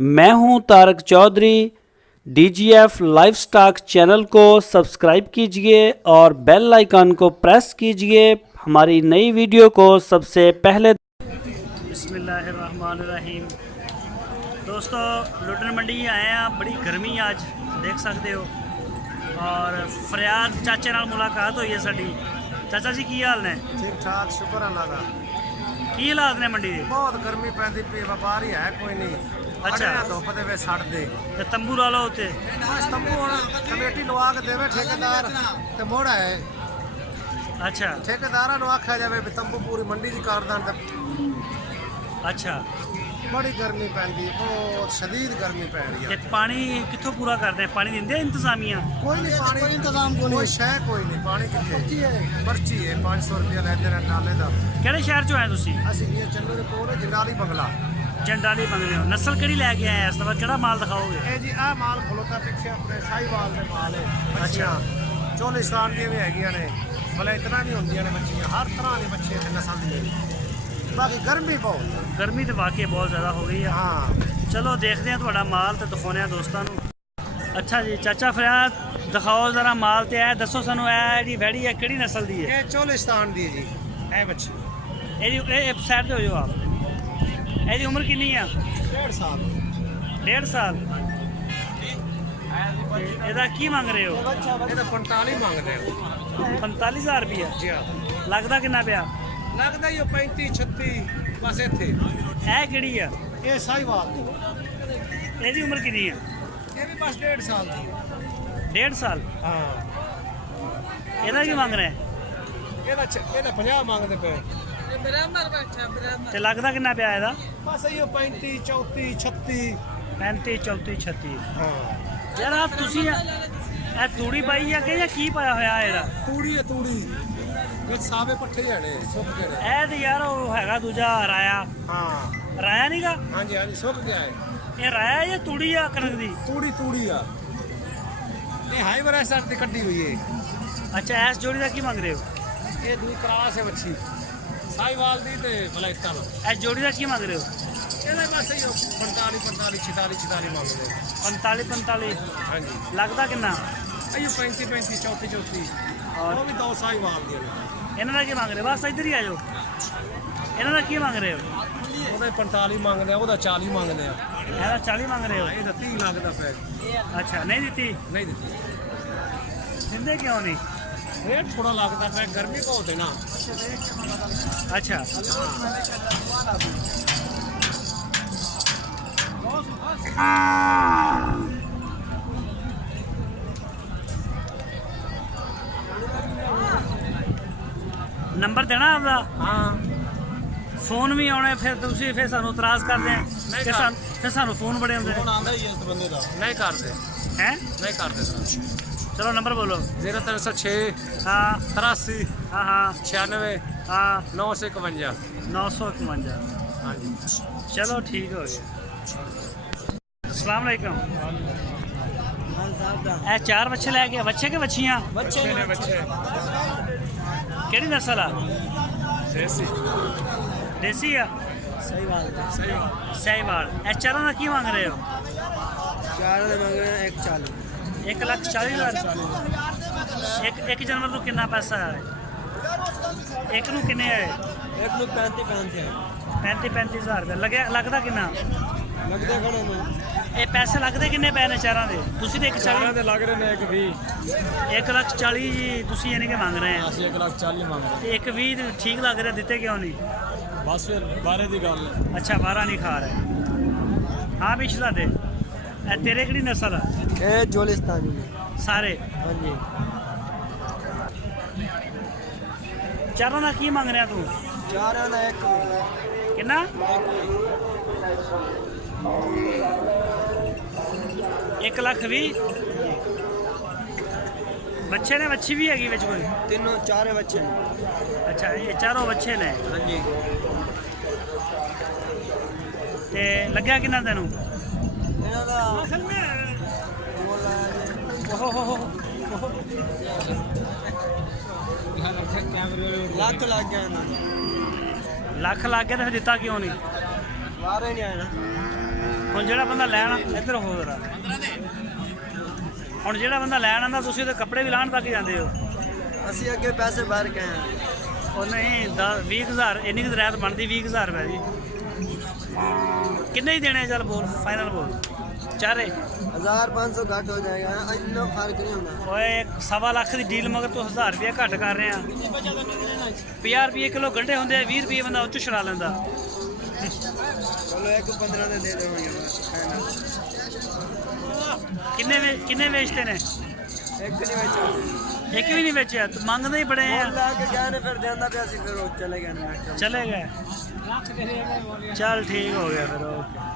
मैं हूं Tarak Chaudhary. DGF livestock channel को सब्सक्राइब कीजिए और बेल आइकन को प्रेस कीजिए हमारी नई वीडियो को सबसे पहले। बिस्मिल्लाहिर्रहमानिर्रहीम। दोस्तों लुटन मंडी आए हैं, बड़ी गर्मी आज देख सकते हो। और फरियाद चाचे नाल मुलाकात हुई है साडी। चाचा जी की हाल ने? ठीक ठाक, शुक्र अल्लाह दा। की हालात ने मंडी दे? बहुत गर्मी पैंदी पई, व्यापारी है कोई नहीं। अच्छा, धुप दे वे सड़ दे ते तंबू ला लो उत्ते। बस तंबू हुण कमेटी लवा के देवे ठेकेदार ते मोड़ है। अच्छा, ठेकेदारां नूं आख्या जावे भी तंबू पूरी मंडी च कर देण। अच्छा, बड़ी गर्मी पैंदी, बहुत शदीद गर्मी पै रही है। ते पानी कित्थों पूरा करदे? पानी दिंदे इंतजामिया? कोई नहीं, पानी कोई इंतजाम कोई शय कोई नहीं। पानी कित्थे? पर्ची है 500 रुपया लैंदे ने नाले दा। किहड़े शहर चों आए तुसीं? ਅਸੀਂ ਇਹ ਚੱਲੋ ਦੇ ਕੋਲ ਜੰਡਾਲੀ ਬੰਗਲਾ। जंडाली बंगले हो। नस्ल किहड़ी लैके आए इस दफा? किहड़ा माल दिखाओगे? ਇਹ ਜੀ ਆਹ ਮਾਲ ਖਲੋਤਾ ਪਿੱਛੇ ਆਪਣੇ ਸਾਹੀਵਾਲ ਦੇ ਮਾਲ ਹੈ। ਅੱਛਾ, ਚੋਲਿਸਤਾਨ ਦੀਆਂ ਵੀ ਹੈਗੀਆਂ ਨੇ, ਭਲੇ ਇਤਨਾ ਨਹੀਂ ਹੁੰਦੀਆਂ ਨੇ ਬੱਚੀਆਂ, ਹਰ ਤਰ੍ਹਾਂ ਦੇ ਬੱਚੇ ਤੇ ਨਸਲ ਦੀਆਂ ਨੇ। ਬਾਕੀ ਗਰਮੀ ਬਹੁਤ, गर्मी तो वाकई बहुत ज़्यादा हो गई है। ਹਾਂ। चलो देखते हैं थोड़ा माल तो दिखाने दोस्तों को। अच्छा जी चाचा फरियाद दिखाओ जरा माल तो है, दसो सानू जी वैड़ी है किहड़ी नस्ल दी है? ਇਹ ਚੋਲਿਸਤਾਨ ਦੀ ਜੀ ਇਹ ਬੱਚੀ। ये साइड पे हो जाओ आप। ਇਹਦੀ ਉਮਰ ਕਿੰਨੀ ਆ? 1.5 ਸਾਲ। 1.5 ਸਾਲ। ਇਹਦਾ ਕੀ ਮੰਗ ਰਹੇ ਹੋ? ਇਹਦਾ 45 ਮੰਗਦੇ ਆ। 45,000 ਰੁਪਇਆ? ਜੀ ਹਾਂ। ਲੱਗਦਾ ਕਿੰਨਾ ਪਿਆ? ਲੱਗਦਾ ਹੀ 35 36 ਬਸ ਇੱਥੇ। ਇਹ ਕਿਹੜੀ ਆ? ਇਹ ਸਾਹੀਵਾਲ ਦੀ। ਇਹਦੀ ਉਮਰ ਕਿੰਨੀ ਆ? ਇਹ ਵੀ ਬਸ 1.5 ਸਾਲ ਦੀ ਹੈ। 1.5 ਸਾਲ? ਹਾਂ। ਇਹਦਾ ਕੀ ਮੰਗ ਰਹੇ? ਇਹਦਾ 50 ਮੰਗਦੇ ਪਏ। ਤੇ ਲੱਗਦਾ ਕਿੰਨਾ ਪਿਆ ਇਹਦਾ? ਬਸ ਇਹੋ 35 34 36। 35 34 36। ਹਾਂ। ਯਾਰ ਆਪ ਤੁਸੀਂ ਇਹ ਤੂੜੀ ਪਾਈ ਆ ਕਿ ਜਾਂ ਕੀ ਪਾਇਆ ਹੋਇਆ ਇਹਦਾ? ਤੂੜੀ ਹੈ ਤੂੜੀ, ਵਿੱਚ ਸਾਵੇ ਪੱਠੇ ਜਾਣੇ ਸੁੱਕ ਗਏ ਨੇ। ਇਹ ਤੇ ਯਾਰ ਉਹ ਹੈਗਾ ਦੂਜਾ ਰਾਇਆ। ਹਾਂ। ਰਾਇਆ ਨਹੀਂਗਾ? ਹਾਂਜੀ ਹਾਂਜੀ, ਸੁੱਕ ਗਿਆ ਹੈ। ਇਹ ਰਾਇਆ ਜਾਂ ਤੂੜੀ ਆ ਕਣਕ ਦੀ? ਤੂੜੀ ਆ। ਇਹ ਹਾਈ ਵੈਰਾਈਟੀ ਦੀ ਕੱਢੀ ਹੋਈ ਹੈ। ਅੱਛਾ, ਇਸ ਜੋੜੀ ਦਾ ਕੀ ਮੰਗ ਰਹੇ ਹੋ? ਇਹ ਦੂਈ ਕਰਾਸ ਹੈ ਬੱਚੀ ਸਾਹੀਵਾਲ ਦੀ ਤੇ ਬਲੈਤਾਂ ਨੂੰ। ਇਸ ਜੋੜੀ ਦਾ ਕੀ ਮੰਗ ਰਹੇ ਹੋ? ਇਹਦਾ ਬਸ ਇਹੋ 45 45 46 46 ਮੰਗਦੇ ਆ। 45 45। ਹਾਂਜੀ। ਲੱਗਦਾ ਕਿੰਨਾ? ਇਹੋ 35 35 34 34। ਔਰ ਉਹ ਵੀ ਦੋ ਸਾਹੀਵਾਲ ਦੀਆਂ ਨੇ। ਇਹਨਾਂ ਦਾ ਕੀ ਮੰਗ ਰਹੇ? ਬਸ ਇੱਧਰ ਹੀ ਆ ਜਾਓ। ਇਹਨਾਂ ਦਾ ਕੀ ਮੰਗ ਰਹੇ ਹੋ? ਉਹਦਾ 45 ਮੰਗਦੇ ਆ, ਉਹਦਾ 40 ਮੰਗਦੇ ਆ। ਇਹਦਾ 40 ਮੰਗ ਰਹੇ ਹੋ? ਇਹਦਾ 30 ਲੱਗਦਾ ਪਿਆ। ਅੱਛਾ, ਨਹੀਂ ਦਿੱਤੀ? ਨਹੀਂ ਦਿੱਤੀ। ਦਿੰਦੇ ਕਿਉਂ ਨਹੀਂ? ਰੇਟ ਥੋੜਾ ਲੱਗਦਾ ਪਿਆ, ਗਰਮੀ ਬਹੁਤ ਹੈ ਨਾ। ਅੱਛਾ, ਨੰਬਰ ਦੇਣਾ ਆਪਦਾ? ਹਾਂ। ਫੋਨ ਵੀ ਆਉਣੇ ਫਿਰ ਤੁਸੀਂ ਫਿਰ ਸਾਨੂੰ ਇਤਰਾਜ਼ ਕਰਦੇ ਆ ਕਿ ਫਿਰ ਸਾਨੂੰ ਫੋਨ ਬੜੇ ਆਉਂਦੇ ਫੋਨ ਆਉਂਦਾ ਹੀ ਇਸ ਬੰਦੇ ਦਾ। ਨਹੀਂ ਕਰਦੇ ਹੈ? ਨਹੀਂ ਕਰਦੇ ਸਰ। ਚਲੋ ਨੰਬਰ ਬੋਲੋ। 0306 ਹਾਂ 83 ਹਾਂ ਹਾਂ 96 ਹਾਂ 951। 951। ਹਾਂਜੀ। चलो ठीक हो गया। अस्सलाम वालेकुम। ए 4 बच्चे ले गए? बच्चे के बच्चियाँ? बच्चे ने बच्चे। केड़ी नस्ल आ? देसी। देसी आ? सहीवाल। ए चारों का की मांग रहे हो? चार मांग रहे हैं 140। 1,40,000। एक जानवर को कितना पैसा है? एक नू किन्ने है? एक लोग 35 है। 35,000 रुपया लगता किन्ना? लगते खड़े ने। ये पैसे लगते किन्ने पै ने चारां दे? तुसी ते 1,40 दे लग रहे ने। 120। 1,40,000 तुसी यानी कि मांग रहे हैं? ਅਸੀਂ 140 ਮੰਗ ਰਹੇ। 1,20 ठीक लग रहा, दिते क्यों नहीं? ਬਸ ਫਿਰ ਬਾਰੇ ਦੀ ਗੱਲ। अच्छा, 12 नहीं खा रहे। हाँ पिछला दे। ए तेरे किहड़ी नस्ल है? ਇਹ ਚੋਲਿਸਤਾਨੀ ਨੇ सारे? ਹਾਂਜੀ। चारों का की मांग रहा तू? ਚਾਰਾਂ ਦਾ ਇੱਕ किन्ना? 1,20,000। बच्चे ने बच्ची भी हैगी विच कोई? ਤਿੰਨੋਂ ਚਾਰੇ ਬੱਚੇ ਨੇ। अच्छा, ये चारों बच्चे ने। ਹਾਂਜੀ। ते लग्या किन्ना तेनू? ਇਹਨਾਂ ਦਾ ਲੱਖ ਲੱਗ ਗਿਆ ਇਹਨਾਂ ਦਾ। ਲੱਖ ਲੱਗ ਗਿਆ ਤੇ ਫਿਰ ਦਿੱਤਾ ਕਿਉਂ ਨਹੀਂ? ਵਾਰੇ ਨਹੀਂ ਆਇਆ ਨਾ। ਹੁਣ ਜਿਹੜਾ ਬੰਦਾ ਲੈਣ ਇੱਧਰ ਹੋ ਜਰਾ, ਹੁਣ ਜਿਹੜਾ ਬੰਦਾ ਲੈਣ ਆਉਂਦਾ ਤੁਸੀਂ ਉਹਦੇ ਕੱਪੜੇ ਵੀ ਲਾਣ ਤੱਕ ਹੀ ਜਾਂਦੇ ਹੋ। ਅਸੀਂ ਅੱਗੇ ਪੈਸੇ ਭਰ ਕੇ ਆਏ ਉਹ ਨਹੀਂ 20,000 ਇੰਨੀ ਕੁ ਰਿਆਇਤ ਬਣਦੀ 20,000 ਰੁਪਏ ਦੀ। ਕਿੰਨੇ ਹੀ ਦੇਣੇ ਚੱਲ ਬੋਲ ਫਾਈਨਲ ਬੋਲ ਚਾਰੇ 1500 घट हो जाएगा, इतना फर्क नहीं होना। ਓਏ 1.25 ਲੱਖ ਦੀ ਡੀਲ ਮਗਰ ਤੂੰ 1000 ਰੁਪਏ ਘੱਟ ਕਰ ਰਹੇ ਆ। 50 ਰੁਪਏ ਕਿਲੋ ਗੰਢੇ ਹੁੰਦੇ ਆ, 20 ਰੁਪਏ ਬੰਦਾ ਉਹ 'ਚ ਛੁਡਾ ਲੈਂਦਾ। चलो एक 15 दे देंगे बस। ਕਿੰਨੇ ਵੇਚਦੇ ਨੇ? एक नहीं बेचा, ਇੱਕ ਵੀ ਨਹੀਂ ਵੇਚਿਆ, ਤੂੰ ਮੰਗਦੇ ਹੀ ਬੜੇ ਆ। ला के गए ने फिर देना पे ਅਸੀਂ ਫਿਰ ਉਹ ਚਲੇ ਗਏ ਨੇ। ਚਲੇ ਗਏ, ਚੱਲ ਠੀਕ ਹੋ ਗਿਆ ਫਿਰ ਓਕੇ।